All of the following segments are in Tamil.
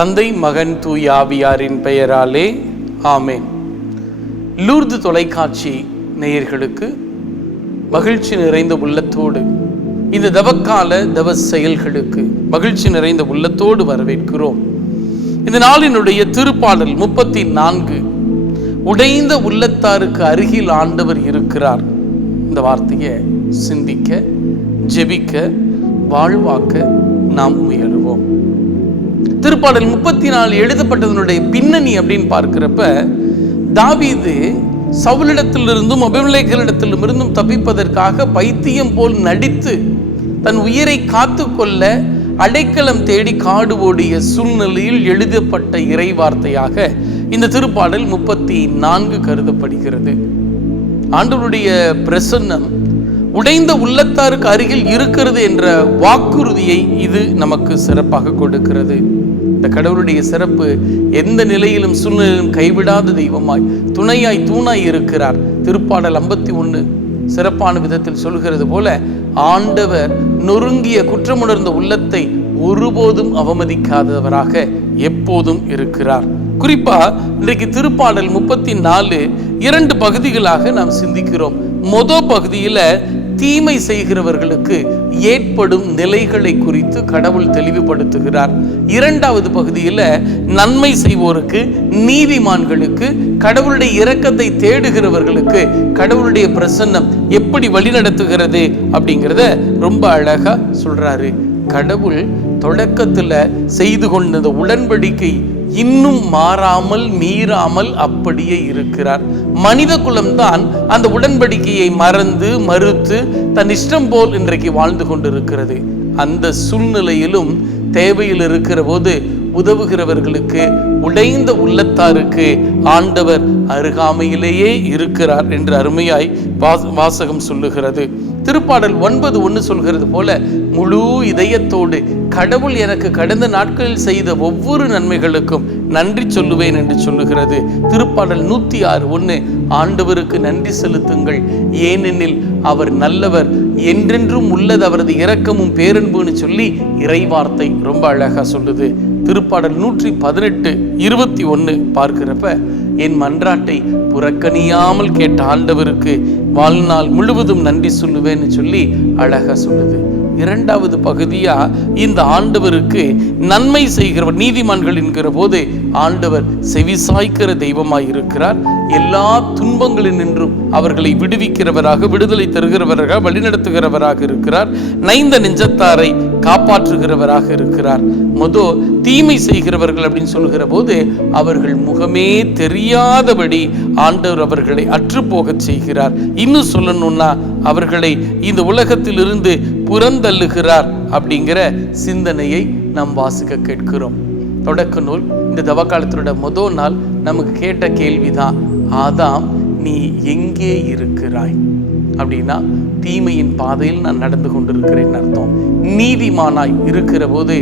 தந்தை மகன் தூய் ஆவியாரின் பெயராலே ஆமேன். லூர்து தொலைக்காட்சி நேயர்களுக்கு மகிழ்ச்சி நிறைந்த உள்ளத்தோடு இந்த தவக்கால தவ செயல்களுக்கு மகிழ்ச்சி நிறைந்த உள்ளத்தோடு வரவேற்கிறோம். இந்த நாளினுடைய திருப்பாடல் முப்பத்தி நான்கு உடைந்த உள்ளத்தாருக்கு அருகில் ஆண்டவர் இருக்கிறார் இந்த வார்த்தையை சிந்திக்க ஜெபிக்க வாழ்வாக்க நாம் முயலுவோம் திருப்பாடல் முப்பத்தி நாலு எழுதப்பட்டதனுடைய பின்னணி அப்படின்னு பார்க்கிறப்ப தாவீது சவுலிடத்திலிருந்தும் அபிமலேகளிடத்திலும் இருந்தும் தப்பிப்பதற்காக பைத்தியம் போல் நடித்து தன் உயிரை காத்து கொள்ள அடைக்கலம் தேடி காடு ஓடிய சூழ்நிலையில் எழுதப்பட்ட இறை வார்த்தையாக இந்த திருப்பாடல் முப்பத்தி நான்கு கருதப்படுகிறது. ஆண்டவருடைய பிரசன்னம் உடைந்த உள்ளத்தாருக்கு அருகில் இருக்கிறது என்ற வாக்குறுதியை இது நமக்கு சிறப்பாக கொடுக்கிறது. இந்த கடவுளுடைய சிறப்பு எந்த நிலையிலும் சூழ்நிலையிலும் கைவிடாத தெய்வமாய் துணையாய் தூணாய் இருக்கிறார். திருப்பாடல் ஐம்பத்தி ஒன்று சிறப்பான விதத்தில் சொல்கிறது போல ஆண்டவர் நொறுங்கிய குற்றமுணர்ந்த உள்ளத்தை ஒருபோதும் அவமதிக்காதவராக எப்போதும் இருக்கிறார். குறிப்பா இன்றைக்கு திருப்பாடல் முப்பத்தி நாலு இரண்டு பகுதிகளாக நாம் சிந்திக்கிறோம். மொத பகுதியில தீமை செய்கிறவர்களுக்கு ஏற்படும் நிலைகளை குறித்து கடவுள் தெளிவுபடுத்துகிறார். இரண்டாவது பகுதியில் நன்மை செய்வோருக்கு நீதிமான்களுக்கு கடவுளுடைய இரக்கத்தை தேடுகிறவர்களுக்கு கடவுளுடைய பிரசன்னம் எப்படி வழிநடத்துகிறது அப்படிங்கிறத ரொம்ப அழகாக சொல்கிறாரு கடவுள் தொடக்கத்தில் செய்து கொண்ட உடன்படிக்கை இன்னும் மாறாமல் மீறாமல் அப்படியே இருக்கிறார். மனித குலம்தான் அந்த உடன்படிக்கையை மறந்து மறுத்து தன் இஷ்டம் போல் இன்றைக்கு வாழ்ந்து கொண்டிருக்கிறது. அந்த சூழ்நிலையிலும் தேவையில் இருக்கிற போது உதவுகிறவர்களுக்கு உடைந்த உள்ளத்தாருக்கு ஆண்டவர் அருகாமையிலேயே இருக்கிறார் என்று அருமையாய் வாசகம் சொல்லுகிறது. திருப்பாடல் ஒன்பது ஒன்று சொல்கிறது போல முழு இதயத்தோடு கடவுள் எனக்கு கடந்த நாட்களில் செய்த ஒவ்வொரு நன்மைகளுக்கும் நன்றி சொல்லுவேன் என்று சொல்லுகிறது. திருப்பாடல் நூற்றி ஆறு ஒன்று ஆண்டவருக்கு நன்றி செலுத்துங்கள். ஏனெனில் அவர் நல்லவர் என்றென்றும் உள்ளது அவரது இரக்கமும் பேரன்புன்னு சொல்லி இறைவார்த்தை ரொம்ப அழகா சொல்லுது. திருப்பாடல் நூற்றி பதினெட்டு இருபத்தி ஒன்று பார்க்கிறப்ப என் மன்றாட்டை புறக்கணியாமல் கேட்ட ஆண்டவருக்கு வாழ்நாள் முழுவதும் நன்றி சொல்லுவேன்னு சொல்லி அழகா சொல்லுது. இரண்டாவது பகுதியா? இந்த ஆண்டவருக்கு நன்மை செய்கிறவர் நீதிமான்கள் என்கிற போது ஆண்டவர் செவிசாய்க்கிற தெய்வமாய் இருக்கிறார். எல்லா துன்பங்களில் நின்றும் அவர்களை விடுவிக்கிறவராக விடுதலை தருகிறவராக வழிநடத்துகிறவராக இருக்கிறார். நைந்த நெஞ்சத்தாரை காப்பாற்றுகிறவராக இருக்கிறார். மொதோ தீமை செய்கிறவர்கள் அப்படின்னு சொல்கிற போது அவர்கள் முகமே தெரியாதபடி ஆண்டவர் அவர்களை அற்றுப்போகச் செய்கிறார். இன்னும் சொல்லணும்னா அவர்களை இந்த உலகத்திலிருந்து புறந்தள்ளுகிறார் அப்படிங்கிற சிந்தனையை நாம் வாசிக்க கேட்கிறோம். தொடக்க நூல் இந்த தவக்காலத்தினோட முதல் நாள் நமக்கு கேட்ட கேள்விதான் ஆதாம் நீ எங்கே இருக்கிறாய்? அப்படின்னா தீமையின் பாதையில் நான் நடந்து கொண்டிருக்கிறேன் அர்த்தம். நீதிமானாய் இருக்கிற போது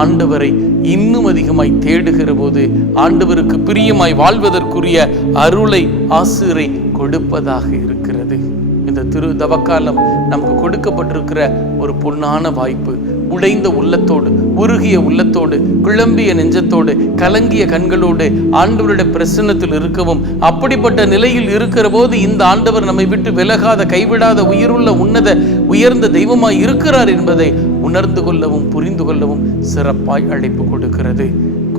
ஆண்டவரை இன்னும் அதிகமாய் தேடுகிற போது ஆண்டவருக்கு பிரியமாய் வாழ்வதற்குரிய அருளை ஆசிரை கொடுப்பதாக இருக்கிறது. இந்த திரு தவக்காலம் நமக்கு கொடுக்கப்பட்டிருக்கிற ஒரு பொன்னான வாய்ப்பு. உடைந்த உள்ளத்தோடு உருகிய உள்ளத்தோடு குழம்பிய நெஞ்சத்தோடு கலங்கிய கண்களோடு ஆண்டவருடைய பிரசன்னத்தில் இருக்கவும் அப்படிப்பட்ட நிலையில் இருக்கிற போது இந்த ஆண்டவர் நம்மை விட்டு விலகாத கைவிடாத உயிருள்ள உன்னத உயர்ந்த தெய்வமாய் இருக்கிறார் என்பதை உணர்ந்து கொள்ளவும் புரிந்து கொள்ளவும் சிறப்பாய் அழைப்பு கொடுக்கிறது.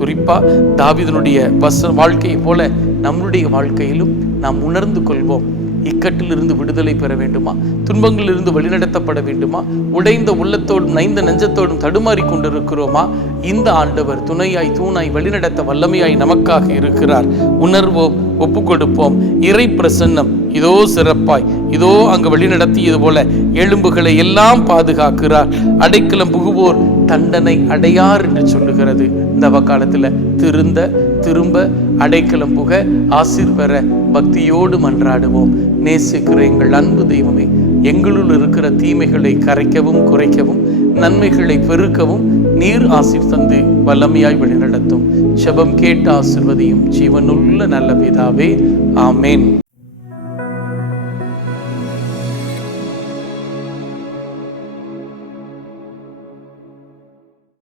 குறிப்பா தாவிதனுடைய வச வாழ்க்கையை போல நம்முடைய வாழ்க்கையிலும் நாம் உணர்ந்து கொள்வோம். இக்கட்டிலிருந்து விடுதலை பெற வேண்டுமா? துன்பங்களிலிருந்து வழிநடத்தப்பட வேண்டுமா? உடைந்த உள்ளத்தோடும் நைந்த நெஞ்சத்தோடும் தடுமாறி கொண்டிருக்கிறோமா? இந்த ஆண்டவர் துணையாய் தூணாய் வழிநடத்த வல்லமையாய் நமக்காக இருக்கிறார். உணர்வோம் ஒப்பு கொடுப்போம் இறை பிரசன்னம் இதோ சிறப்பாய். இதோ அங்கு வழிநடத்தியது போல எலும்புகளை எல்லாம் பாதுகாக்கிறார். அடைக்கலம் புகுவோர் தண்டனை அடையார் என்று சொல்லுகிறது. இந்த காலத்தில் திருந்த திரும்ப அடைக்கலம் புக ஆசிர் பெற பக்தியோடு மன்றாடுவோம். நேசிக்கிற எங்கள் அன்பு தெய்வமே எங்களுள் இருக்கிற தீமைகளை கரைக்கவும் குறைக்கவும் நன்மைகளை பெருக்கவும் நீர் ஆசி தந்து வல்லமையாய் வழிநடத்தும். செபம் கேட்டு ஆசிர்வதியும். ஜீவனுள்ள நல்ல பிதாவே ஆமேன்.